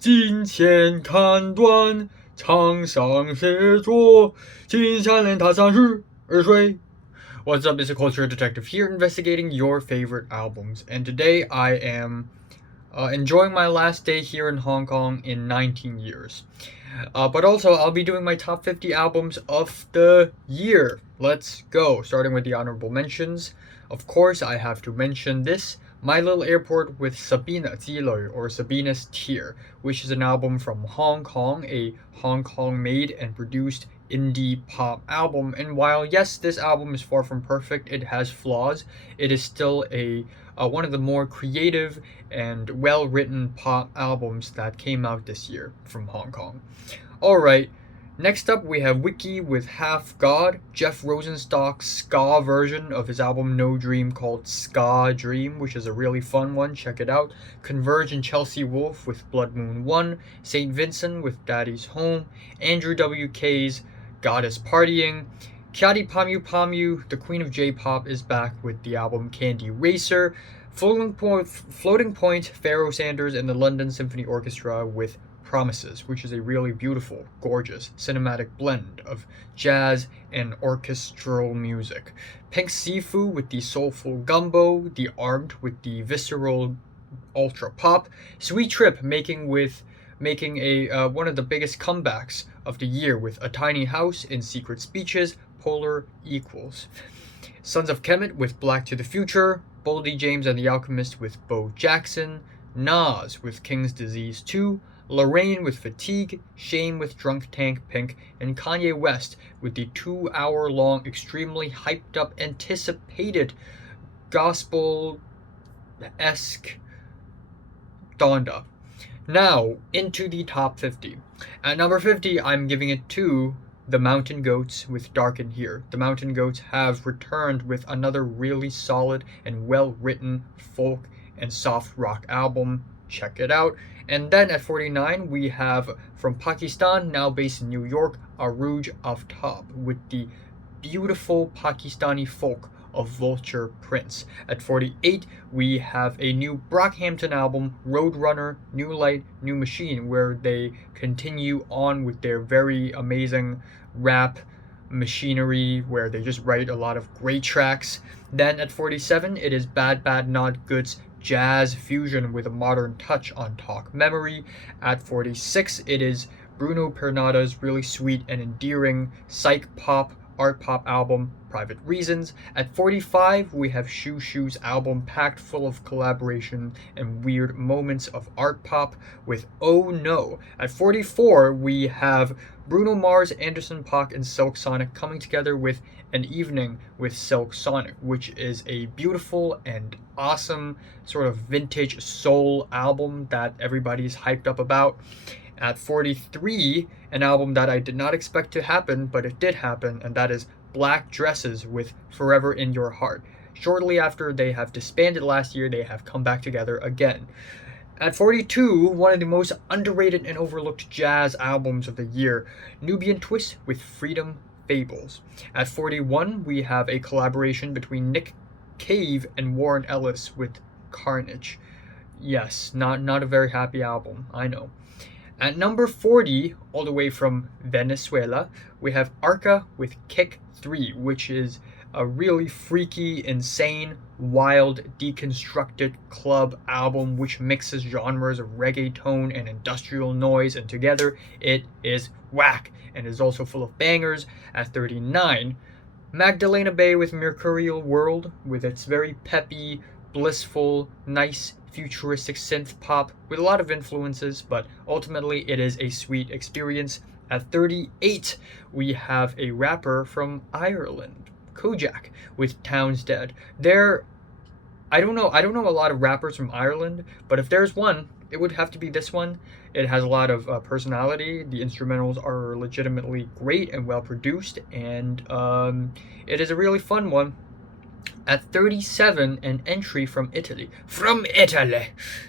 金钱砍断，长相写作，金项链它3日而睡. What's up, it's a Culture Detective here investigating your favorite albums, and today I am enjoying my last day here in Hong Kong in 19 years. But also, I'll be doing my top 50 albums of the year. Let's go, starting with the honorable mentions. Of course, I have to mention this, My Little Airport with SABINA之淚, or Sabina's Tear, which is an album from Hong Kong, a Hong Kong made and produced indie pop album. And while yes, this album is far from perfect, it has flaws, it is still a one of the more creative and well-written pop albums that came out this year from Hong Kong. Alright, next up we have Wiki with Half God, Jeff Rosenstock's ska version of his album No Dream called Ska Dream, which is a really fun one, check it out. Converge and Chelsea Wolfe with Bloodmoon 1, St. Vincent with Daddy's Home, Andrew WK's Goddess Partying, Kyary Pamyu, the queen of J-pop, is back with the album Candy Racer, Floating Point, Pharoah Sanders and the London Symphony Orchestra with Promises, which is a really beautiful, gorgeous, cinematic blend of jazz and orchestral music. Pink Siifu with the soulful Gumbo, The Armed with the visceral ultra pop, Sweet Trip making a one of the biggest comebacks of the year with A Tiny House in Secret Speeches, Polar Equals. Sons of Kemet with Black to the Future, Boldy James and the Alchemist with Bo Jackson, Nas with King's Disease 2, Lorraine with Fatigue, Shane with Drunk Tank Pink, and Kanye West with the 2-hour-long, extremely hyped-up, anticipated gospel-esque Donda. Now, into the top 50. At number 50, I'm giving it to The Mountain Goats with Dark in Here. The Mountain Goats have returned with another really solid and well-written folk and soft rock album. Check it out. And then at 49, we have from Pakistan, now based in New York, Arooj Aftab with the beautiful Pakistani folk of Vulture Prince. At 48, we have a new Brockhampton album, Roadrunner, New Light, New Machine, where they continue on with their very amazing rap machinery, where they just write a lot of great tracks. Then at 47, it is BADBADNOTGOOD's jazz fusion with a modern touch on Talk Memory. At 46, it is Bruno Pernadas' really sweet and endearing psych pop art pop album Private Reasons. At 45, we have Xiu Xiu's album packed full of collaboration and weird moments of art pop with Oh No. At 44, we have Bruno Mars, Anderson .Paak, and Silk Sonic coming together with An Evening with Silk Sonic, which is a beautiful and awesome sort of vintage soul album that everybody's hyped up about. At 43, an album that I did not expect to happen, but it did happen, and that is Black Dresses with Forever in Your Heart. Shortly after they have disbanded last year, they have come back together again. At 42, one of the most underrated and overlooked jazz albums of the year, Nubian Twist with Freedom Fables. At 41, we have a collaboration between Nick Cave and Warren Ellis with Carnage. Yes, not a very happy album, I know. At number 40, all the way from Venezuela, we have Arca with Kick 3, which is a really freaky, insane, wild, deconstructed club album which mixes genres of reggaeton and industrial noise, and together it is whack and is also full of bangers. At 39, Magdalena Bay with Mercurial World, with its very peppy, blissful, nice, futuristic synth pop with a lot of influences, but ultimately it is a sweet experience. At 38, we have a rapper from Ireland, Kojak, with Town's Dead. I don't know a lot of rappers from Ireland, but if there's one, it would have to be this one. It has a lot of personality. The instrumentals are legitimately great and well produced, and it is a really fun one. At 37, an entry from Italy.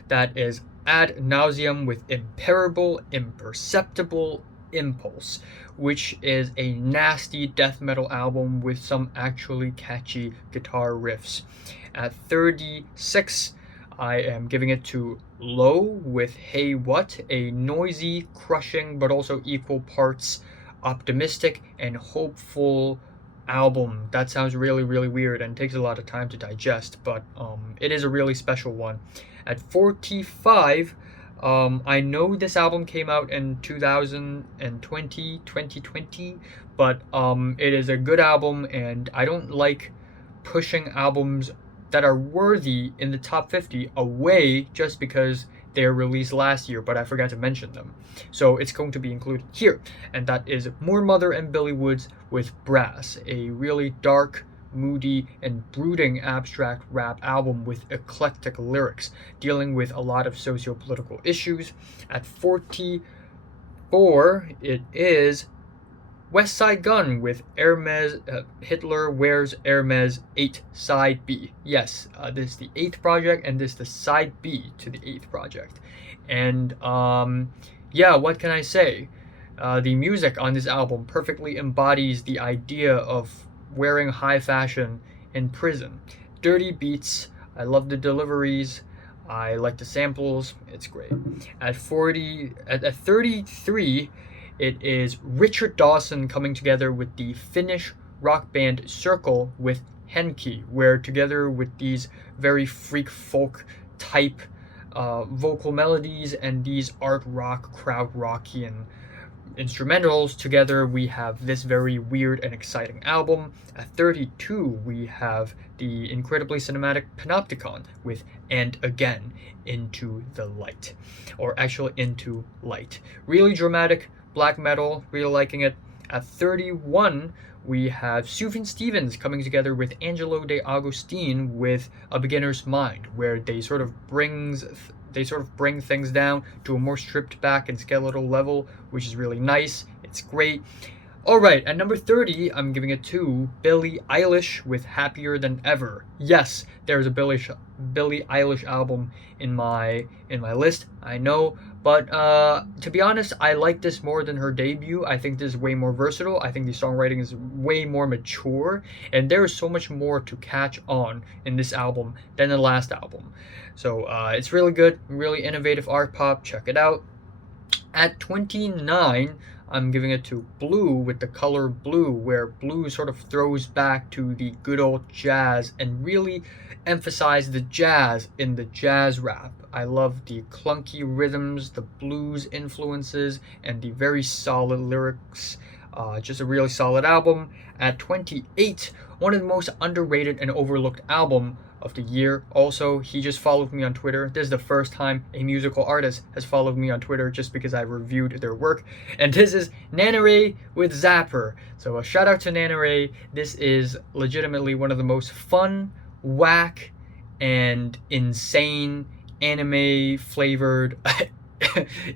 That is Ad Nauseam with Imperable, Imperceptible Impulse, which is a nasty death metal album with some actually catchy guitar riffs. At 36, I am giving it to Low with Hey What, a noisy, crushing, but also equal parts optimistic and hopeful album. That sounds really, really weird and takes a lot of time to digest, but it is a really special one. At 45, I know this album came out in 2020, but it is a good album, and I don't like pushing albums that are worthy in the top 50 away just because they're released last year, but I forgot to mention them. So it's going to be included here, and that is More Mother and Billy Woods with Brass, a really dark, moody, and brooding abstract rap album with eclectic lyrics, dealing with a lot of socio-political issues. At 44, it is West Side Gun with Hermes, Hitler Wears Hermes 8 Side B. Yes, this is the 8th project, and this is the side B to the 8th project. And yeah, what can I say? The music on this album perfectly embodies the idea of wearing high fashion in prison. Dirty beats, I love the deliveries, I like the samples, it's great. At 33, it is Richard Dawson coming together with the Finnish rock band Circle with Henki, where together with these very freak folk type vocal melodies and these art rock, krautrock rockian instrumentals, together we have this very weird and exciting album. At 32, we have the incredibly cinematic Panopticon with And Again, Into the Light, or actually Into Light. Really dramatic black metal, really liking it. At 31, we have Sufjan Stevens coming together with Angelo De Agostine with A Beginner's Mind, where they sort of bring things down to a more stripped back and skeletal level, which is really nice. It's great. Alright, at number 30, I'm giving it to Billie Eilish with Happier Than Ever. Yes, there's a Billie Eilish album in my list, I know, but to be honest, I like this more than her debut. I think this is way more versatile. I think the songwriting is way more mature, and there is so much more to catch on in this album than the last album. So it's really good, really innovative art pop. Check it out. At 29, I'm giving it to Blue with the color Blue, where Blue sort of throws back to the good old jazz and really emphasize the jazz in the jazz rap. I love the clunky rhythms, the blues influences, and the very solid lyrics. Just a really solid album. At 28, one of the most underrated and overlooked album of the year. Also, he just followed me on Twitter. This is the first time a musical artist has followed me on Twitter just because I reviewed their work. And this is Nana Ray with Zapper. So a shout out to Nana Ray. This is legitimately one of the most fun, whack, and insane anime flavored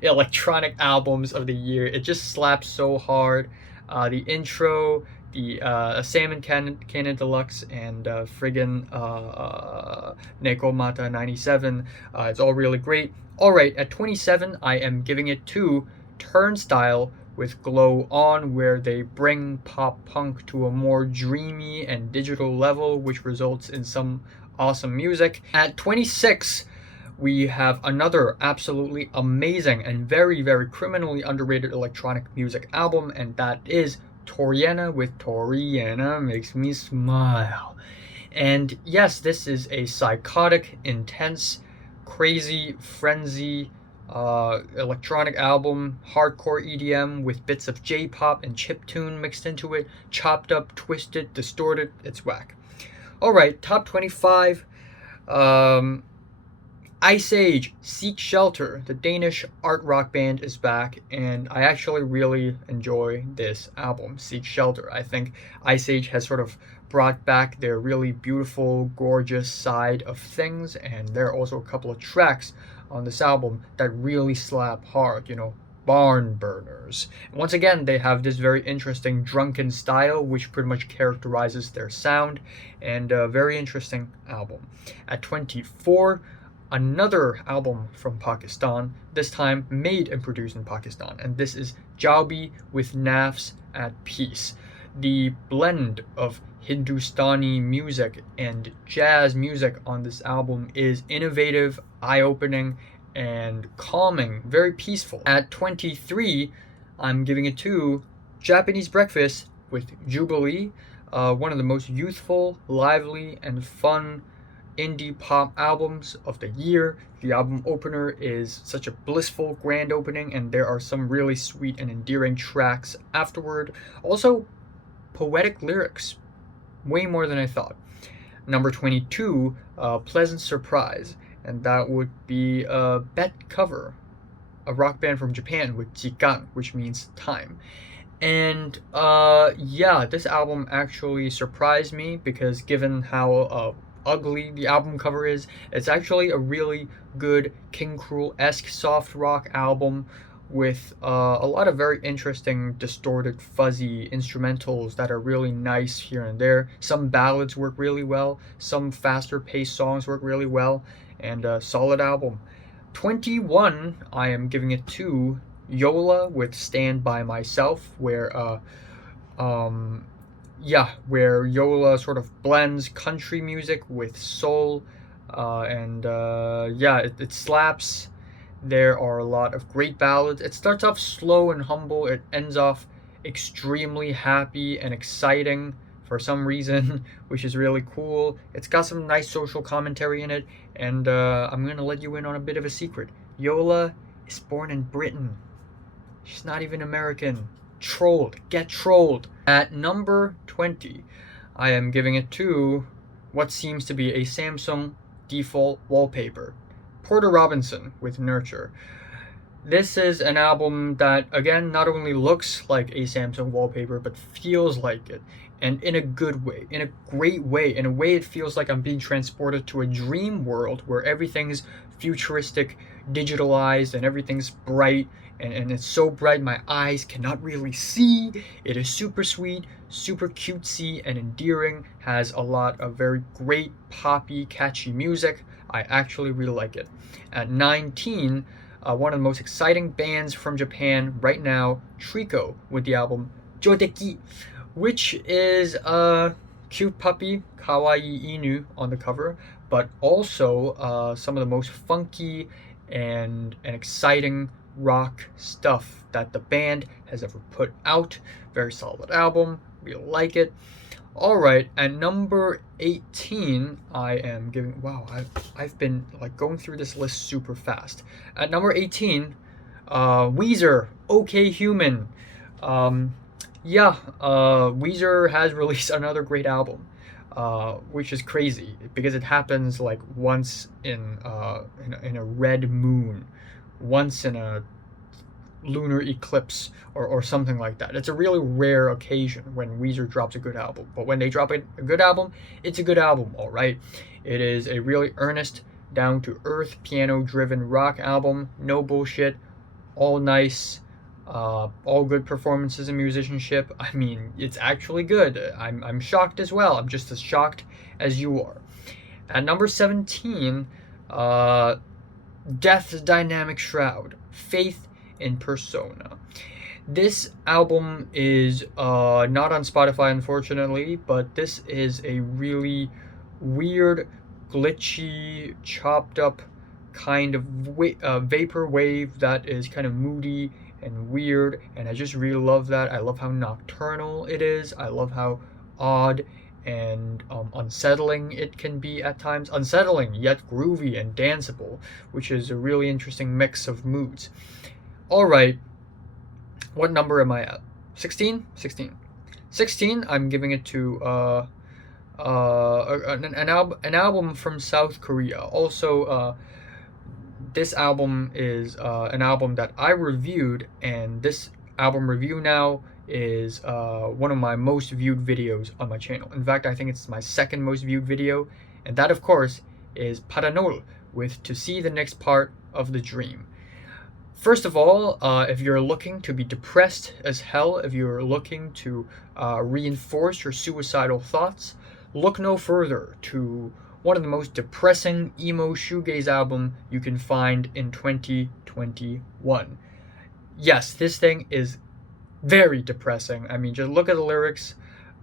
electronic albums of the year. It just slaps so hard. The intro, the Salmon Cannon Deluxe, and friggin' Neko Mata 97. It's all really great. Alright, at 27, I am giving it to Turnstile with Glow On, where they bring pop punk to a more dreamy and digital level, which results in some awesome music. At 26, we have another absolutely amazing and very, very criminally underrated electronic music album, and that is Toriana with Toriana Makes Me Smile. And yes, this is a psychotic, intense, crazy, frenzy electronic album, hardcore EDM with bits of J-pop and chiptune mixed into it, chopped up, twisted, distorted. It's whack. Alright, top 25. Ice Age, Seek Shelter, the Danish art rock band, is back, and I actually really enjoy this album, Seek Shelter. I think Ice Age has sort of brought back their really beautiful, gorgeous side of things, and there are also a couple of tracks on this album that really slap hard, you know, Barn Burners. Once again, they have this very interesting drunken style, which pretty much characterizes their sound, and a very interesting album. At 24, another album from Pakistan, this time made and produced in Pakistan, and this is Jaubi with Nafs at Peace. The blend of Hindustani music and jazz music on this album is innovative, eye-opening, and calming, very peaceful. At 23, I'm giving it to Japanese Breakfast with Jubilee, one of the most youthful, lively, and fun indie pop albums of the year. The album opener is such a blissful, grand opening, and there are some really sweet and endearing tracks afterward. Also, poetic lyrics, way more than I thought. Number 22, Pleasant Surprise, and that would be a Bet Cover, a rock band from Japan with jikan, which means time. And yeah, this album actually surprised me because given how ugly the album cover is, it's actually a really good King Cruel-esque soft rock album with a lot of very interesting distorted fuzzy instrumentals that are really nice here and there. Some ballads work really well, some faster paced songs work really well, and a solid album. 21, I am giving it to Yola with Stand By Myself, where where Yola sort of blends country music with soul, it slaps. There are a lot of great ballads. It starts off slow and humble. It ends off extremely happy and exciting for some reason, which is really cool. It's got some nice social commentary in it, and I'm going to let you in on a bit of a secret. Yola is born in Britain. She's not even American. Trolled. Get trolled. At number 20, I am giving it to what seems to be a Samsung default wallpaper. Porter Robinson with Nurture. This is an album that, again, not only looks like a Samsung wallpaper, but feels like it. And in a good way, in a great way, in a way it feels like I'm being transported to a dream world where everything's futuristic, digitalized, and everything's bright. And it's so bright my eyes cannot really see. It is super sweet, super cutesy and endearing, has a lot of very great poppy, catchy music. I actually really like it. At 19, one of the most exciting bands from Japan right now, Trico, with the album Jodeki, which is a cute puppy, kawaii inu on the cover, but also some of the most funky and exciting rock stuff that the band has ever put out. Very solid album, really like it. Alright, at number 18, I am giving, wow, I've been like going through this list super fast. At number 18, Weezer, OK Human. Weezer has released another great album, which is crazy because it happens like once in a red moon, once in a lunar eclipse or something like that. It's a really rare occasion when Weezer drops a good album, but when they drop a good album, it's a good album, all right? It is a really earnest, down-to-earth, piano-driven rock album, no bullshit, all nice, all good performances and musicianship. I mean, it's actually good. I'm shocked as well. I'm just as shocked as you are. At number 17, Death's Dynamic Shroud, Faith in Persona. This album is not on Spotify, unfortunately, but this is a really weird, glitchy, chopped up kind of vapor wave that is kind of moody and weird, and I just really love that. I love how nocturnal it is. I love how odd and unsettling it can be at times. Unsettling, yet groovy and danceable, which is a really interesting mix of moods. Alright, what number am I at? 16? 16. 16, I'm giving it to an album from South Korea. Also, this album is an album that I reviewed, and this album review now is one of my most viewed videos on my channel. In fact, I think it's my second most viewed video, and that, of course, is Paranol with To See the Next Part of the Dream. First of all, if you're looking to be depressed as hell, if you're looking to reinforce your suicidal thoughts, look no further to one of the most depressing emo shoegaze album you can find in 2021. Yes, this thing is very depressing. I mean, just look at the lyrics.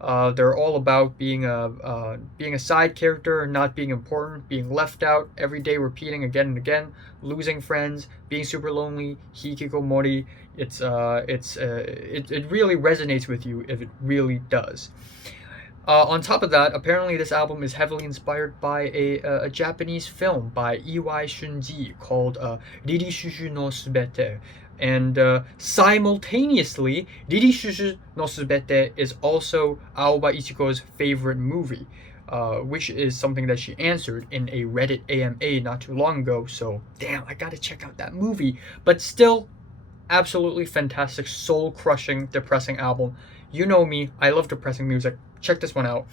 They're all about being a side character, not being important, being left out, every day repeating again and again, losing friends, being super lonely, hikikomori. It really resonates with you if it really does. On top of that, apparently this album is heavily inspired by a Japanese film by Iwai Shunji called Riri Shushu no Subete. And simultaneously, Riri Shushu no Subete is also Aoba Ichiko's favorite movie, which is something that she answered in a Reddit AMA not too long ago. So, damn, I gotta check out that movie. But still, absolutely fantastic, soul-crushing, depressing album. You know me, I love depressing music. Check this one out.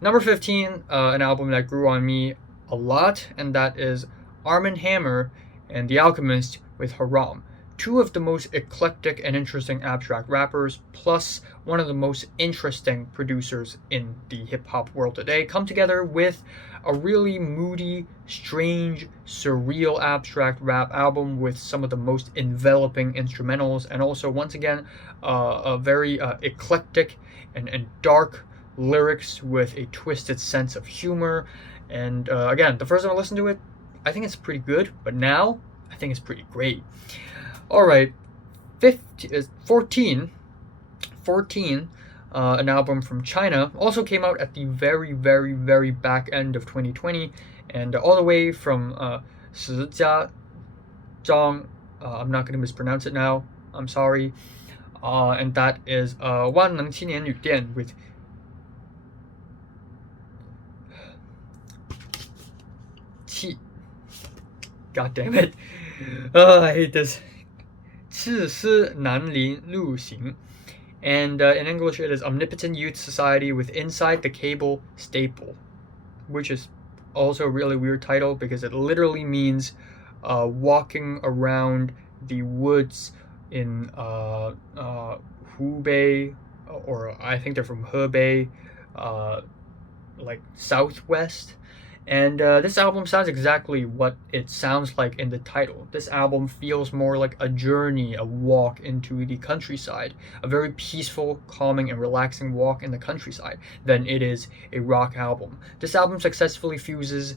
Number 15, an album that grew on me a lot, and that is Armand Hammer and The Alchemist with Haram. Two of the most eclectic and interesting abstract rappers, plus one of the most interesting producers in the hip-hop world today, come together with a really moody, strange, surreal abstract rap album with some of the most enveloping instrumentals, and also, once again, a very eclectic and dark lyrics with a twisted sense of humor. And again, the first time I listened to it, I think it's pretty good, but now I think it's pretty great. All right, 14, an album from China, also came out at the very, very, very back end of 2020, and all the way from Shijiazhang. I'm not going to mispronounce it now. I'm sorry. And that is 万能青年旅店 with God damn it. I hate this. 赤丝南林路行. And in English it is Omnipotent Youth Society with Inside the Cable Staple, which is also a really weird title because it literally means walking around the woods in Hubei, or I think they're from Hebei, like southwest. And this album sounds exactly what it sounds like in the title. This album feels more like a journey, a walk into the countryside, a very peaceful, calming, and relaxing walk in the countryside than it is a rock album. This album successfully fuses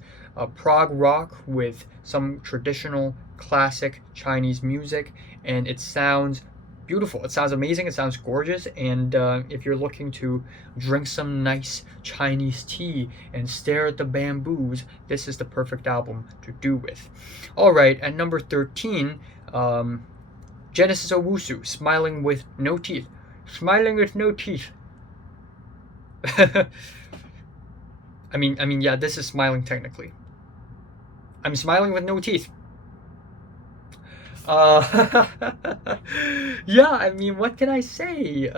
prog rock with some traditional classic Chinese music, and it sounds beautiful. It sounds amazing. It sounds gorgeous. And if you're looking to drink some nice Chinese tea and stare at the bamboos, this is the perfect album to do with. All right, at number 13, Genesis Owusu, Smiling with No Teeth. Smiling with no teeth. I mean, yeah, this is smiling technically. I'm smiling with no teeth. Yeah, I mean, what can I say?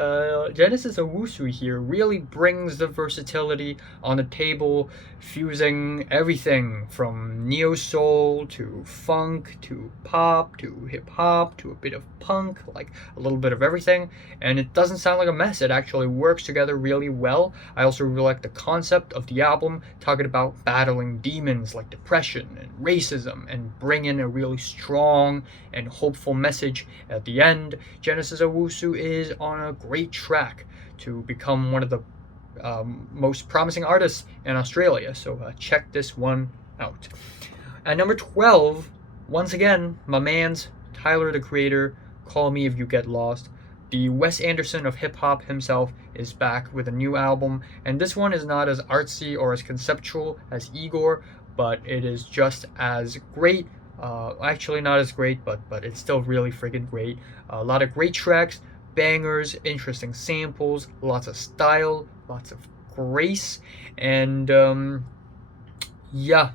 Genesis Owusu here really brings the versatility on the table, fusing everything from neo-soul to funk to pop to hip-hop to a bit of punk, like a little bit of everything, and it doesn't sound like a mess. It actually works together really well. I also really like the concept of the album, talking about battling demons like depression and racism, and bring in a really strong and hopeful message at the end. Genesis Owusu is on a great track to become one of the most promising artists in Australia, so check this one out. At number 12, once again, my man's Tyler the Creator, Call Me If You Get Lost. The Wes Anderson of hip-hop himself is back with a new album, and this one is not as artsy or as conceptual as Igor, but it is just as great. Actually not as great, but it's still really freaking great. A lot of great tracks, bangers, interesting samples, lots of style, lots of grace, and yeah,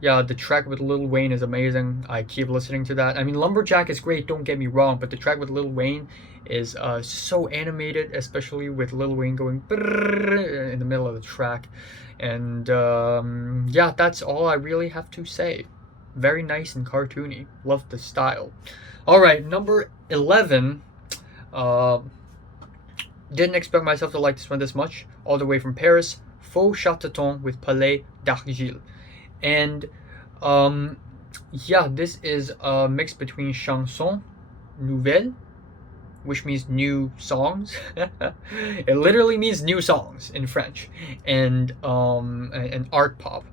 the track with Lil Wayne is amazing. I keep listening to that. I mean, Lumberjack is great, don't get me wrong, but the track with Lil Wayne is so animated, especially with Lil Wayne going in the middle of the track. And yeah, that's all I really have to say. Very nice and cartoony. Love the style. Alright, number 11. Didn't expect myself to like this one this much. All the way from Paris, Faux Chateauton with Palais d'Argile. And yeah, this is a mix between chanson nouvelle which means new songs. It literally means new songs in French, and art pop,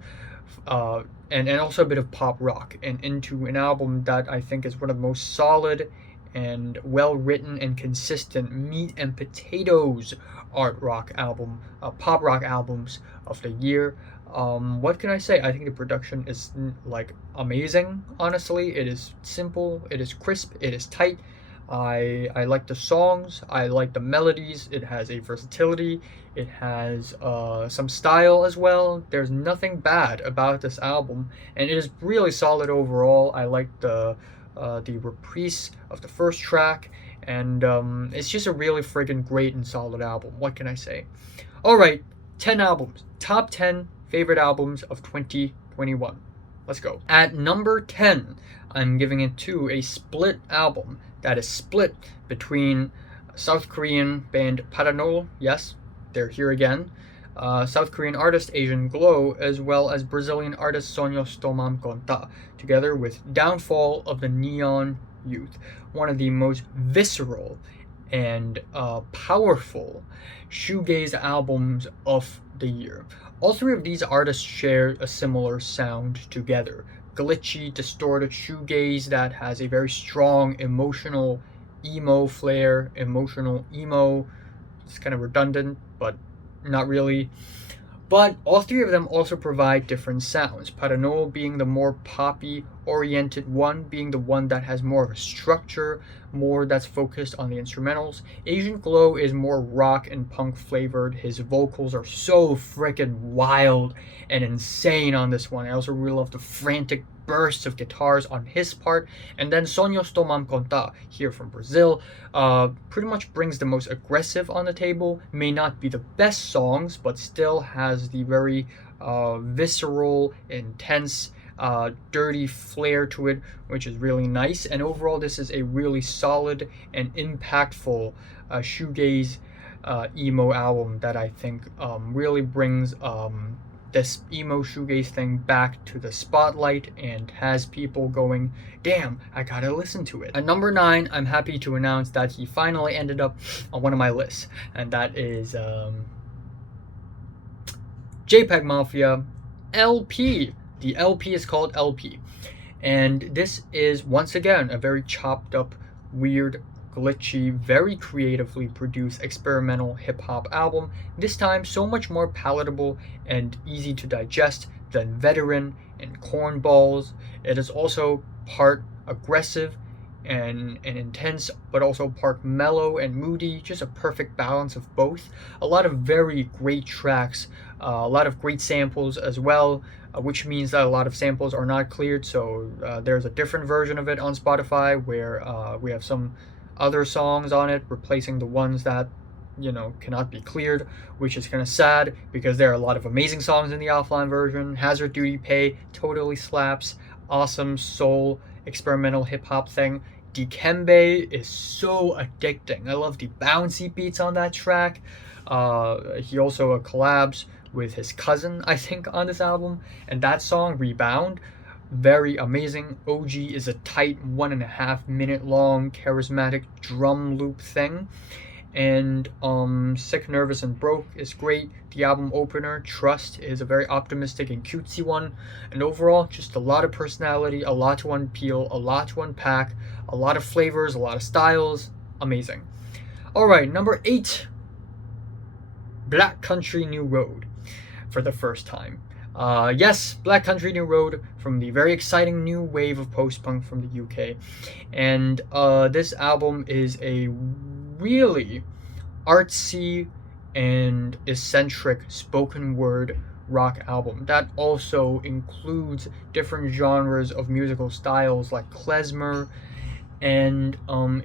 and also a bit of pop rock, and into an album that I think is one of the most solid and well written and consistent meat and potatoes pop rock albums of the year. What can I say? I think the production is like amazing. Honestly, it is simple, it is crisp, it is tight. I like the songs, I like the melodies. It has a versatility, it has some style as well. There's nothing bad about this album, and it is really solid overall. I like the reprise of the first track, and it's just a really friggin' great and solid album. What can I say? Alright, 10 albums. Top 10 favorite albums of 2021. Let's go. At number 10, I'm giving it to a split album that is split between South Korean band Paranol, yes, they're here again, South Korean artist Asian Glow, as well as Brazilian artist Sonho Stomam Conta, together with Downfall of the Neon Youth, one of the most visceral and powerful shoegaze albums of the year. All three of these artists share a similar sound together. Glitchy, distorted shoegaze that has a very strong emotional emo flair, emotional emo. It's kind of redundant, but not really. But all three of them also provide different sounds. Paranol being the more poppy oriented one, being the one that has more of a structure, more that's focused on the instrumentals. Asian Glow is more rock and punk flavored. His vocals are so freaking wild and insane on this one. I also really love the frantic bursts of guitars on his part. And then Sonho Stomam Conta, here from Brazil, pretty much brings the most aggressive on the table. May not be the best songs, but still has the very visceral, intense, dirty flair to it, which is really nice. And overall, this is a really solid and impactful shoegaze emo album that I think really brings this emo shoegaze thing back to the spotlight and has people going, damn, I gotta listen to it. At number 9, I'm happy to announce that he finally ended up on one of my lists, and that is JPEG Mafia LP. The LP is called LP, and this is once again a very chopped up, weird, glitchy, very creatively produced experimental hip-hop album, this time so much more palatable and easy to digest than Veteran and Cornballs. It is also part aggressive and intense, but also part mellow and moody, just a perfect balance of both. A lot of very great tracks, a lot of great samples as well, which means that a lot of samples are not cleared, so there's a different version of it on Spotify where we have some other songs on it replacing the ones that, you know, cannot be cleared, which is kind of sad because there are a lot of amazing songs in the offline version. Hazard Duty Pay totally slaps, awesome soul experimental hip-hop thing. Dikembe is so addicting. I love the bouncy beats on that track. He also collabs with his cousin, I think, on this album, and that song Rebound, very amazing. OG is a tight 1.5 minute long charismatic drum loop thing, and Sick, Nervous and Broke is great. The album opener Trust is a very optimistic and cutesy one, and overall just a lot of personality, a lot to unpeel, a lot to unpack, a lot of flavors, a lot of styles. Amazing. Alright, number 8, Black Country New Road, for the first time. Yes, Black Country New Road from the very exciting new wave of post-punk from the UK. And this album is a really artsy and eccentric spoken word rock album that also includes different genres of musical styles like klezmer, and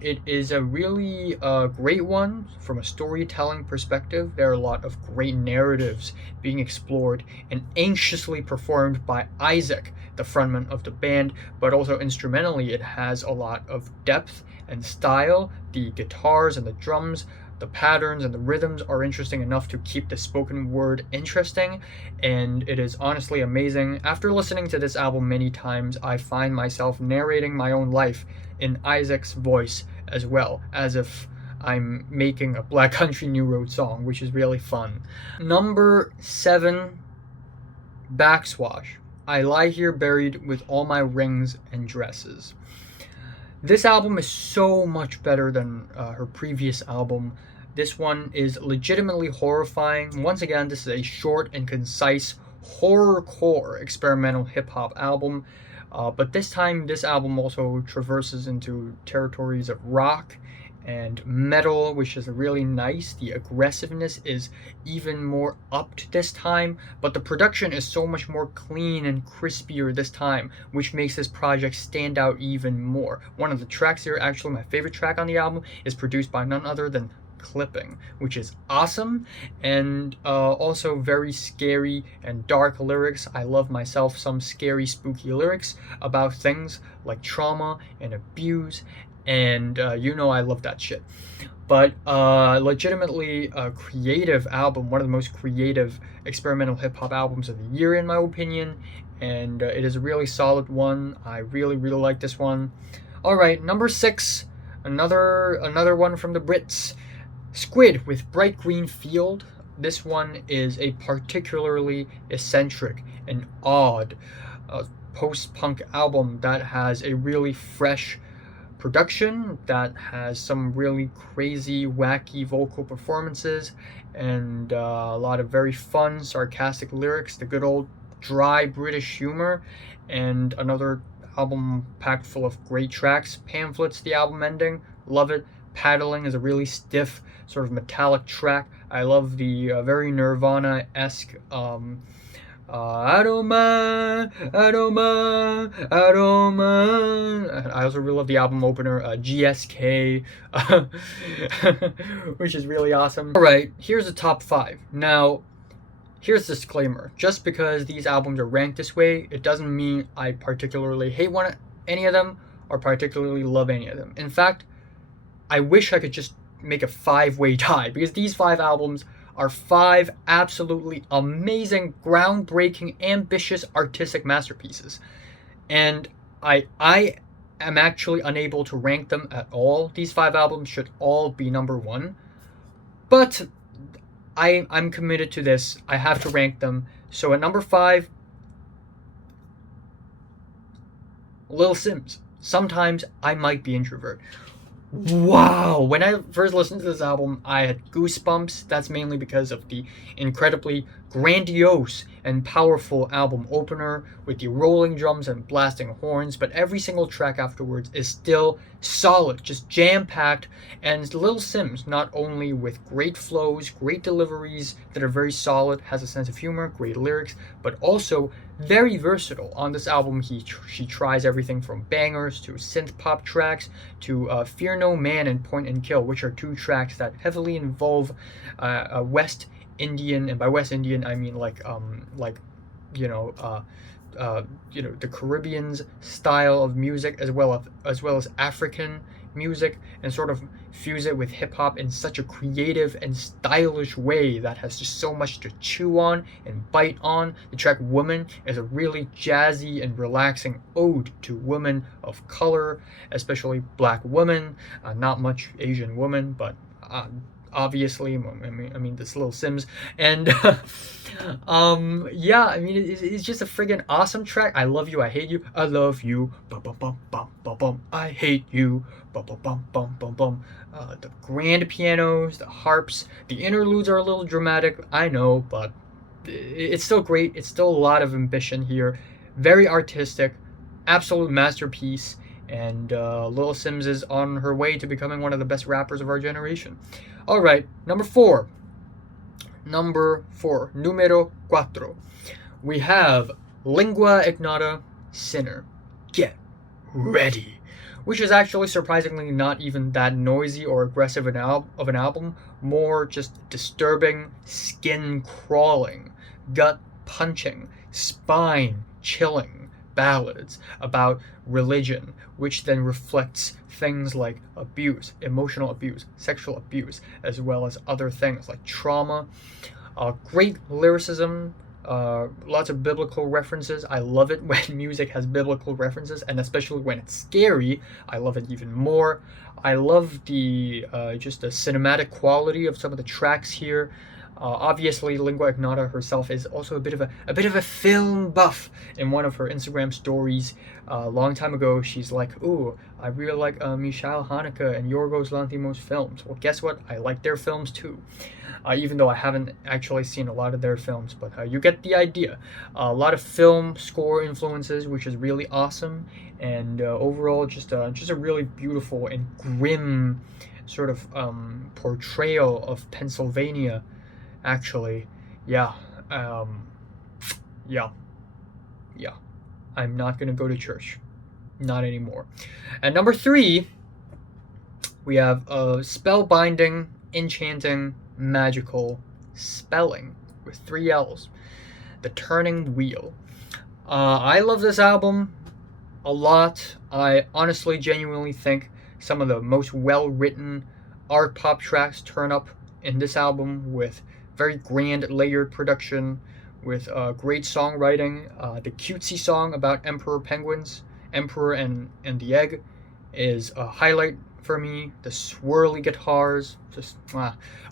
it is a really great one from a storytelling perspective. There are a lot of great narratives being explored and anxiously performed by Isaac, the frontman of the band, but also instrumentally it has a lot of depth and style. The guitars and the drums, the patterns and the rhythms are interesting enough to keep the spoken word interesting, and it is honestly amazing. After listening to this album many times, I find myself narrating my own life in Isaac's voice as well, as if I'm making a Black Country New Road song, which is really fun. Number 7, Backswash. I lie here buried with all my rings and dresses. This album is so much better than her previous album. This one is legitimately horrifying. Once again, this is a short and concise horrorcore experimental hip-hop album. But this time, this album also traverses into territories of rock and metal, which is really nice. The aggressiveness is even more upped this time, but the production is so much more clean and crispier this time, which makes this project stand out even more. One of the tracks here, actually my favorite track on the album, is produced by none other than Clipping, which is awesome, and also very scary and dark lyrics. I love myself some scary, spooky lyrics about things like trauma and abuse, and you know I love that shit. But legitimately a creative album, one of the most creative experimental hip-hop albums of the year in my opinion, and it is a really solid one. I really like this one. Alright, number 6, another one from the Brits. Squid with Bright Green Field. This one is a particularly eccentric and odd post-punk album that has a really fresh production, that has some really crazy, wacky vocal performances, and a lot of very fun, sarcastic lyrics, the good old dry British humor, and another album packed full of great tracks. Pamphlets, the album ending, love it. Paddling is a really stiff, sort of metallic track. I love the very Nirvana-esque I don't mind, I don't mind, I don't mind. I also really love the album opener, GSK, which is really awesome. Alright, here's the top 5. Now, here's the disclaimer. Just because these albums are ranked this way, it doesn't mean I particularly hate any of them or particularly love any of them. In fact, I wish I could just make a 5-way tie, because these 5 albums are 5 absolutely amazing, groundbreaking, ambitious artistic masterpieces. And I am actually unable to rank them at all. These 5 albums should all be number 1. But I'm committed to this. I have to rank them. So at number 5, Lil Sims. Sometimes I might be introvert. Wow! When I first listened to this album, I had goosebumps. That's mainly because of the incredibly grandiose and powerful album opener with the rolling drums and blasting horns, but every single track afterwards is still solid, just jam-packed, and Lil Sims, not only with great flows, great deliveries that are very solid, has a sense of humor, great lyrics, but also very versatile. On this album, she tries everything from bangers to synth pop tracks to Fear No Man and Point and Kill, which are 2 tracks that heavily involve West Indian, and by West Indian I mean like the Caribbean's style of music, as well as African music, and sort of fuse it with hip-hop in such a creative and stylish way that has just so much to chew on and bite on. The track Woman is a really jazzy and relaxing ode to women of color, especially black women, not much Asian women, but obviously, I mean this Lil Sims, and yeah, I mean it's just a friggin' awesome track. I love you, I hate you, I love you, bum bum bum bum bum bum, I hate you, bum bum bum bum bum bum. The grand pianos, the harps, the interludes are a little dramatic, I know, but it's still great. It's still a lot of ambition here, very artistic, absolute masterpiece, and Lil Sims is on her way to becoming one of the best rappers of our generation. Alright, number 4. Numero 4. We have Lingua Ignota, Sinner. Get ready. Which is actually surprisingly not even that noisy or aggressive of an album, more just disturbing, skin-crawling, gut-punching, spine-chilling ballads about religion, which then reflects things like abuse, emotional abuse, sexual abuse, as well as other things like trauma. Great lyricism, Lots of biblical references. I love it when music has biblical references, and especially when it's scary, I love it even more. I love the just the cinematic quality of some of the tracks here. Obviously, Lingua Ignota herself is also a bit of a film buff. In one of her Instagram stories a long time ago, she's like, "Ooh, I really like Michal Haneke and Yorgos Lanthimos films." Well, guess what? I like their films too. Even though I haven't actually seen a lot of their films, but you get the idea. A lot of film score influences, which is really awesome, and overall, just a really beautiful and grim sort of portrayal of Pennsylvania. Actually, yeah, yeah, yeah. I'm not gonna go to church, not anymore. At number 3, we have spellbinding, enchanting, magical spelling with 3 L's. The Turning Wheel. I love this album a lot. I honestly, genuinely think some of the most well-written art pop tracks turn up in this album with very grand layered production, with great songwriting. The cutesy song about Emperor Penguins, Emperor and the Egg, is a highlight for me. The swirly guitars, just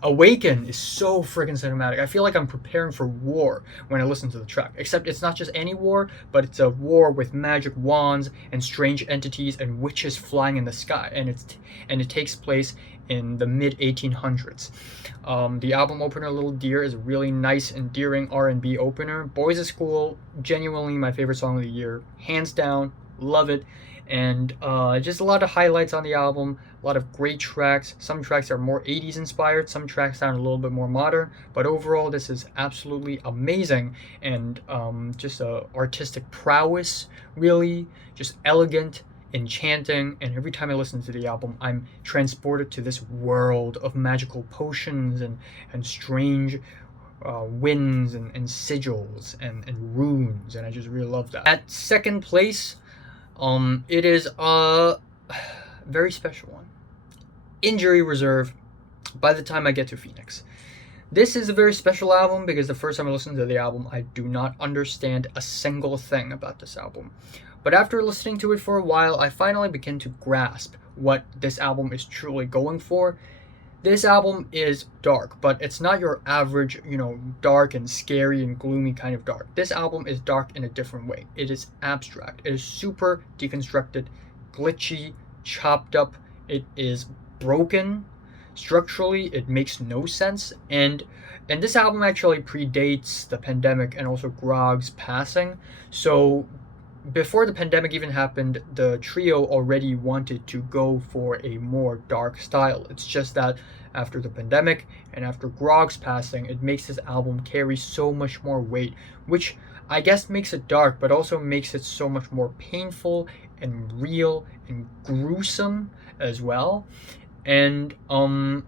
Awaken is so freaking cinematic. I feel like I'm preparing for war when I listen to the track. Except it's not just any war, but it's a war with magic wands and strange entities and witches flying in the sky, and it takes place in the mid 1800s. The album opener, Little Deer, is a really nice, endearing R&B opener. Boys at School, genuinely my favorite song of the year, hands down. Love it. And just a lot of highlights on the album, a lot of great tracks. Some tracks are more 80s inspired, some tracks sound a little bit more modern, but overall this is absolutely amazing, and just artistic prowess, really, just elegant, enchanting, and every time I listen to the album, I'm transported to this world of magical potions and strange winds and sigils and runes, and I just really love that. At second place, it is a very special one. Injury Reserve, By the Time I Get to Phoenix. This is a very special album because the first time I listened to the album, I do not understand a single thing about this album. But after listening to it for a while, I finally begin to grasp what this album is truly going for. This album is dark, but it's not your average, dark and scary and gloomy kind of dark. This album is dark in a different way. It is abstract. It is super deconstructed, glitchy, chopped up. It is broken. Structurally, it makes no sense. And this album actually predates the pandemic and also Grog's passing. So before the pandemic even happened, the trio already wanted to go for a more dark style. It's just that after the pandemic and after Grog's passing, it makes this album carry so much more weight, which I guess makes it dark, but also makes it so much more painful and real and gruesome as well. And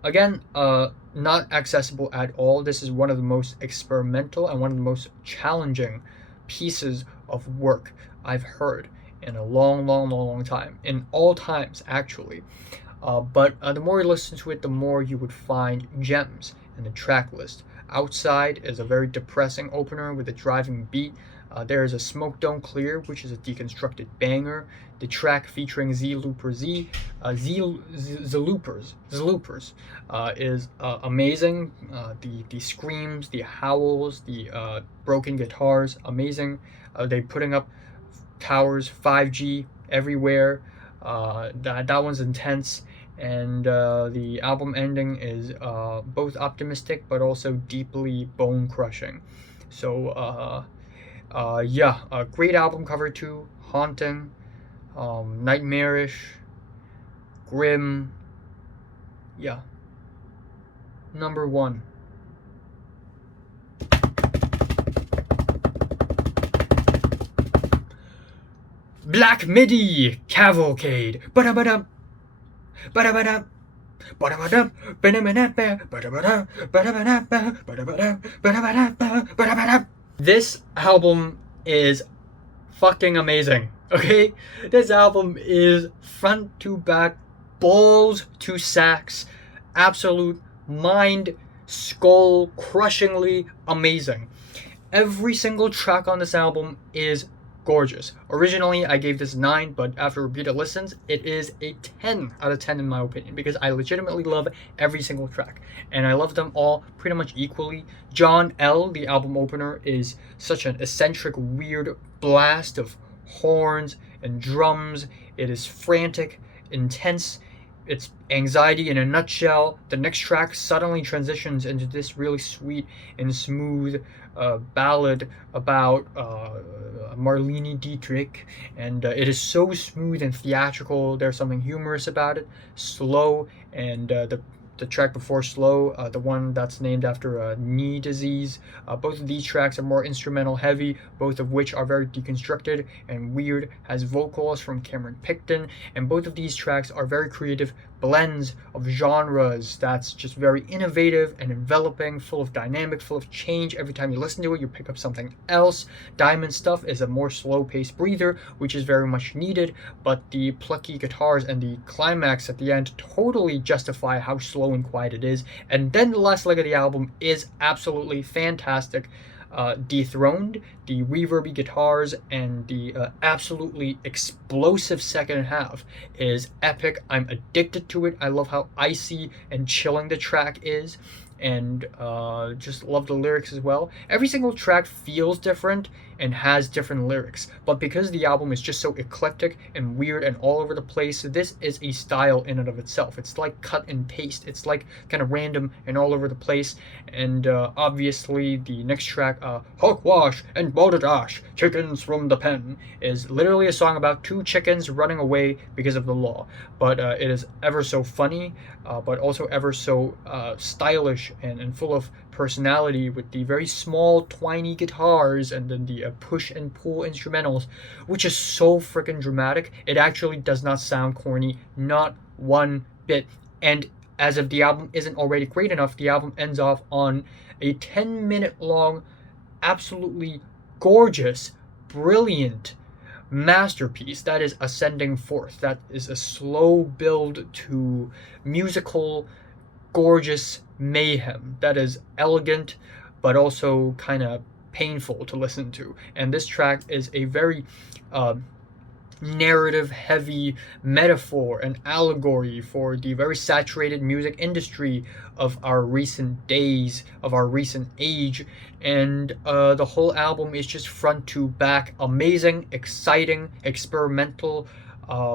again, not accessible at all. This is one of the most experimental and one of the most challenging pieces of work I've heard in a long time, in all times actually. But the more you listen to it, the more you would find gems in the track list. Outside is a very depressing opener with a driving beat. There is a Smoke Don't Clear, which is a deconstructed banger. The track featuring Z Loopers is amazing. The screams, the howls, the broken guitars, amazing. They're putting up towers, 5G everywhere. That one's intense. And the album ending is both optimistic but also deeply bone crushing. So yeah, a great album cover too. Haunting, nightmarish, grim. Yeah. Number 1. Black Midi Cavalcade. Ba-da-ba-dum. Ba-da-ba-dum. Ba-da-ba-dum. Ba-da-ba-dum. Ba-da-ba-dum. This album is fucking amazing, okay? This album is front to back, balls to sacks, absolute mind skull crushingly amazing. Every single track on this album is gorgeous. Originally, I gave this 9, but after repeated listens, it is a 10 out of 10 in my opinion, because I legitimately love every single track, and I love them all pretty much equally. John L, the album opener, is such an eccentric, weird blast of horns and drums. It is frantic, intense. It's anxiety in a nutshell. The next track suddenly transitions into this really sweet and smooth ballad about Marlene Dietrich, and it is so smooth and theatrical. There's something humorous about it. Slow, and the track before Slow, the one that's named after a knee disease. Both of these tracks are more instrumental heavy, both of which are very deconstructed and weird, has vocals from Cameron Picton, and both of these tracks are very creative blends of genres that's just very innovative and enveloping, full of dynamic, full of change. Every time you listen to it, you pick up something else. Diamond Stuff is a more slow-paced breather, which is very much needed, but the plucky guitars and the climax at the end totally justify how slow and quiet it is. And then the last leg of the album is absolutely fantastic. Dethroned, the reverby guitars and the absolutely explosive second half is epic. I'm addicted to it. I love how icy and chilling the track is, and just love the lyrics as well. Every single track feels different and has different lyrics, but because the album is just so eclectic and weird and all over the place, this is a style in and of itself. It's like cut and paste. It's like kind of random and all over the place. And obviously the next track, Hogwash and Balderdash, Chickens from the Pen, is literally a song about two chickens running away because of the law, but it is ever so funny, but also ever so stylish and full of personality, with the very small twiny guitars and then the push and pull instrumentals, which is so freaking dramatic. It actually does not sound corny, not one bit. And as if the album isn't already great enough, the album ends off on a 10-minute long, absolutely gorgeous, brilliant masterpiece that is ascending forth. That is a slow build to musical gorgeous mayhem that is elegant but also kind of painful to listen to. And this track is a very narrative heavy metaphor and allegory for the very saturated music industry of our recent days, of our recent age. And the whole album is just front to back amazing, exciting, experimental,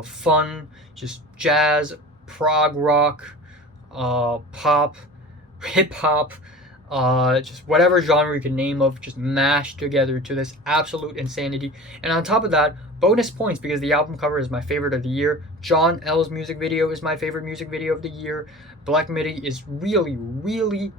fun, just jazz, prog rock, pop, hip hop, just whatever genre you can name of, just mashed together to this absolute insanity. And on top of that, bonus points because the album cover is my favorite of the year. John L's music video is my favorite music video of the year. Black Midi is really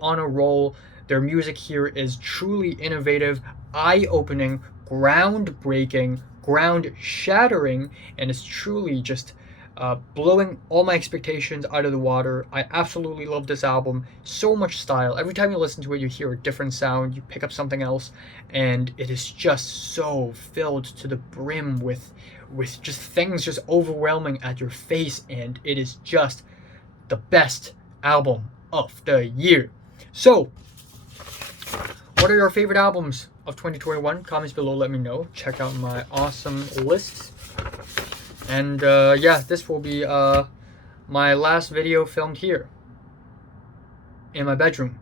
on a roll. Their music here is truly innovative, eye-opening, groundbreaking, ground-shattering, and it's truly just blowing all my expectations out of the water. I absolutely love this album. So much style. Every time you listen to it, you hear a different sound. You pick up something else, and it is just so filled to the brim with just things just overwhelming at your face, and it is just the best album of the year. So, what are your favorite albums of 2021? Comments below, let me know. Check out my awesome list. And yeah, this will be my last video filmed here in my bedroom.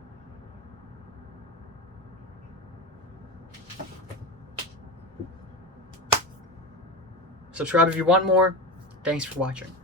Subscribe if you want more. Thanks for watching.